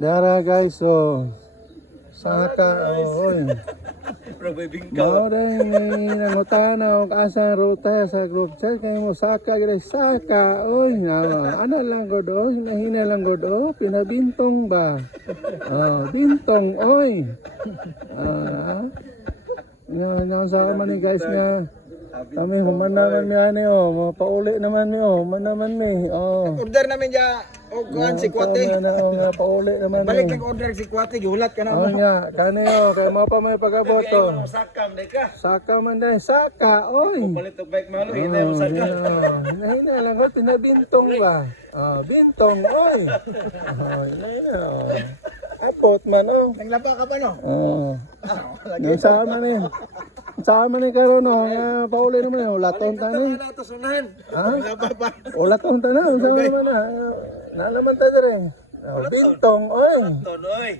Dara guys, so saka oy. Mao dai nangutana og asa ruta sa group chat kay mo saka gid saka oy ana lang gud oy nahina lang gud pinabintong ba. Bintong oy. Na sa man ni guys nga kami human naman mi ani pauli naman mi man naman mi Order namin ya og kuan si Kwate. nga pauli naman Balik nag order si Kwate, gihulat ka na mo. nya kani kay mo pa may pagaboto. Sakam de ka. Saka man dai saka oy. Palit og bike malo, hinay mo sakam. Hina lang ko tinabintong ba. Bintong oy. Hina. Apot man Naglaba ka pa no? Sama ni. Sama ni karon nga pauli naman laton tanan. Nato sunahan. Naglaba pa. Laton tanan sama naman na. Nalaman ta dire. Bintong oy. Tonoy.